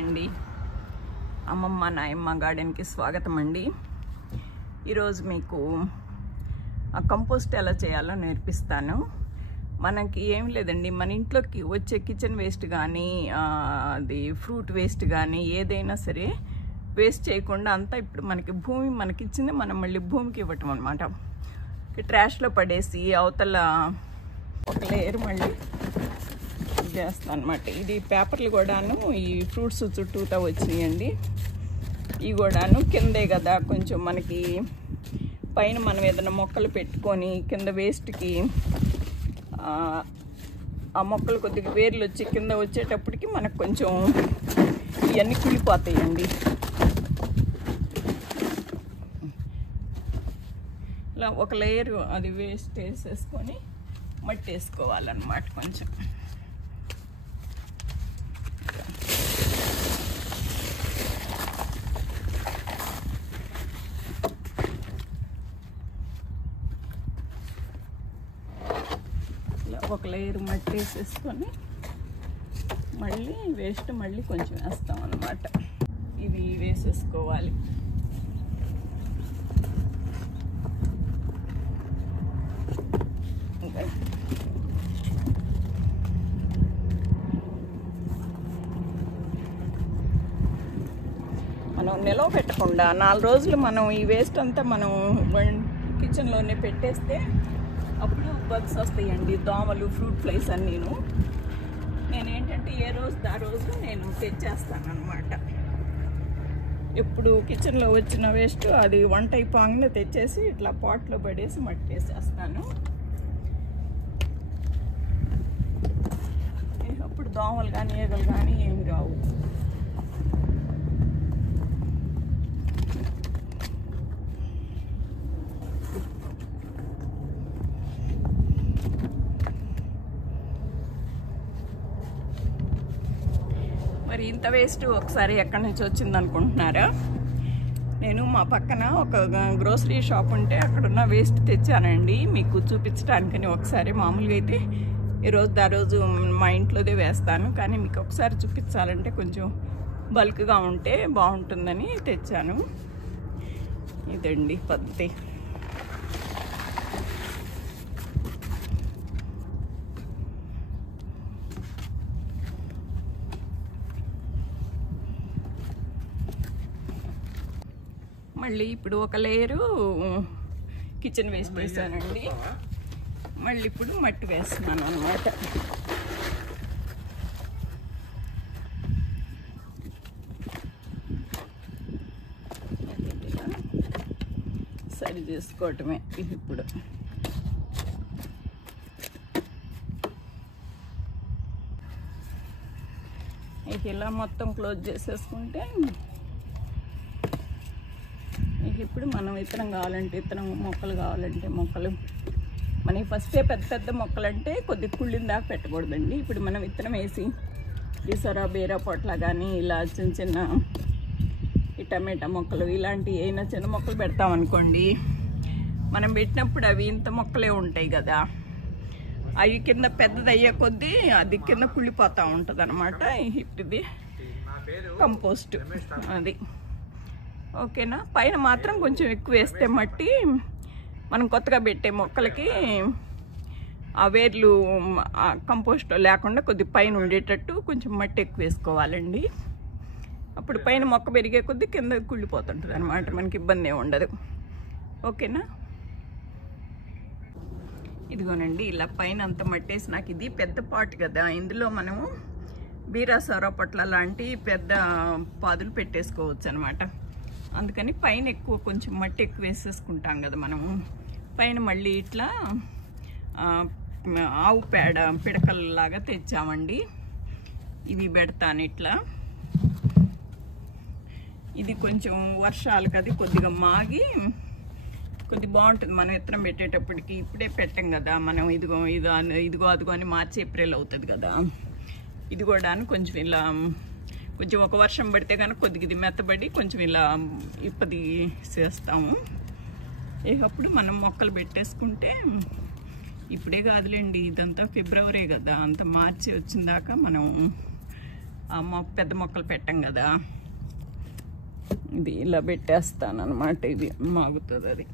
అండి, అమ్మమ్మ నాయమ్మ గార్డెన్కి స్వాగతం అండి. ఈరోజు మీకు కంపోస్ట్ ఎలా చేయాలో నేర్పిస్తాను. మనకి ఏం లేదండి, మన ఇంట్లోకి వచ్చే కిచెన్ వేస్ట్ కానీ అది ఫ్రూట్ వేస్ట్ కానీ ఏదైనా సరే వేస్ట్ చేయకుండా అంతా ఇప్పుడు మనకి భూమి మనకి ఇచ్చింది, మనం మళ్ళీ భూమికి ఇవ్వటం అనమాట. ట్రాష్లో పడేసి అవతల ఒక లేయర్ మళ్ళీ చేస్తాను అనమాట. ఇది పేపర్లు కూడాను ఈ ఫ్రూట్స్ చుట్టూతా వచ్చినాయండి. ఇవి కూడాను కిందే కదా, కొంచెం మనకి పైన మనం ఏదైనా మొక్కలు పెట్టుకొని కింద వేస్ట్కి ఆ మొక్కలు కొద్దిగా వేర్లు వచ్చి కింద వచ్చేటప్పటికి మనకు కొంచెం ఇవన్నీ కుళ్ళిపోతాయండి. ఇలా ఒక లేయర్ అది వేస్ట్ వేసేసుకొని మట్టి వేసుకోవాలన్నమాట. కొంచెం ఇలా ఒక లేయర్ మట్టి వేసేసుకొని మళ్ళీ వేస్ట్ మళ్ళీ కొంచెం వేస్తాం అన్నమాట. ఇది వేసేసుకోవాలి. మనం నిలవ పెట్టకుండా 4 రోజులు మనం ఈ వేస్ట్ అంతా మనం కిచెన్లోనే పెట్టేస్తే అప్పుడు బగ్స్ వస్తాయండి, దోమలు, ఫ్రూట్ ఫ్లైస్ అన్నీను. నేనేంటంటే ఏ రోజు ఆ రోజు నేను తెచ్చేస్తాను అనమాట. ఎప్పుడు కిచెన్లో వచ్చిన వేస్ట్ అది వంట అయిపోగానే తెచ్చేసి ఇట్లా పాట్లో పడేసి మట్టి వేసేస్తాను. అప్పుడు దోమలు కానీ ఈగలు కానీ ఏమి రావు. మరి ఇంత వేస్ట్ ఒకసారి ఎక్కడి నుంచి వచ్చింది అనుకుంటున్నారా? నేను మా పక్కన ఒక గ్రోసరీ షాప్ ఉంటే అక్కడున్న వేస్ట్ తెచ్చానండి మీకు చూపించడానికని. ఒకసారి మామూలుగా అయితే ఈరోజు ఆ రోజు మా ఇంట్లోదే వేస్తాను, కానీ మీకు ఒకసారి చూపించాలంటే కొంచెం బల్క్గా ఉంటే బాగుంటుందని తెచ్చాను. ఇదండి పద్ధతి. మళ్ళీ ఇప్పుడు ఒక లేయరు కిచెన్ వేస్ట్ వేసానండి. మళ్ళీ ఇప్పుడు మట్టి వేస్తున్నాను అన్నమాట. సరి చేసుకోవటమే ఇప్పుడు. ఇక ఇలా మొత్తం క్లోజ్ చేసేసుకుంటే ఇప్పుడు మనం విత్తనం కావాలంటే విత్తనం, మొక్కలు కావాలంటే మొక్కలు. మనకి ఫస్టే పెద్ద పెద్ద మొక్కలు అంటే కొద్ది కుళ్ళిన దాకా పెట్టకూడదండి. ఇప్పుడు మనం విత్తనం వేసి ఈసరా బీరా పొట్ల కానీ ఇలా చిన్న చిన్న ఈ టమాటా మొక్కలు ఇలాంటి అయినా చిన్న మొక్కలు పెడతామనుకోండి, మనం పెట్టినప్పుడు అవి ఇంత మొక్కలే ఉంటాయి కదా, అవి కింద పెద్దది అయ్యే కొద్దీ అది కింద కుళ్ళిపోతూ ఉంటుంది అనమాట. ఇది కంపోస్ట్ అది. ఓకేనా? పైన మాత్రం కొంచెం ఎక్కువ వేస్తే మట్టి మనం కొత్తగా పెట్టే మొక్కలకి ఆ వేర్లు కంపోస్ట్ లేకుండా కొద్ది పైన ఉండేటట్టు కొంచెం మట్టి ఎక్కువ వేసుకోవాలండి. అప్పుడు పైన మొక్క పెరిగే కొద్దీ కింద కుళ్ళిపోతుంటుంది అనమాట, మనకి ఇబ్బంది ఏమి ఉండదు. ఓకేనా? ఇదిగోనండి ఇలా పైన అంత మట్టేసి, నాకు ఇది పెద్ద పాట్ కదా, ఇందులో మనము బీరా సొర పొట్ల లాంటి పెద్ద పాదులు పెట్టేసుకోవచ్చు అనమాట. అందుకని పైన ఎక్కువ కొంచెం మట్టి ఎక్కువ వేసేసుకుంటాం కదా మనము. పైన మళ్ళీ ఇట్లా ఆవు పేడ పిడకల్లాగా తెచ్చామండి, ఇవి పెడతాను ఇట్లా. ఇది కొంచెం వర్షాలకు అది కొద్దిగా మాగి కొద్ది బాగుంటుంది మనం విత్తనం పెట్టేటప్పటికి. ఇప్పుడే పెట్టాం కదా మనం, ఇదిగో అదిగో అని మార్చి ఏప్రిల్ అవుతుంది కదా. ఇది కూడా కొంచెం ఇలా కొంచెం ఒక వర్షం పడితే కనుక కొద్దిగా ఇది మెత్తబడి కొంచెం ఇలా ఇప్పది చేస్తాము. అప్పుడు మనం మొక్కలు పెట్టేసుకుంటే, ఇప్పుడే కాదులేండి, ఇదంతా ఫిబ్రవరి కదా, అంత మార్చి వచ్చిందాక మనం పెద్ద మొక్కలు పెట్టాం కదా, ఇది ఇలా పెట్టేస్తాను అనమాట. ఇది మాగుతుంది అది.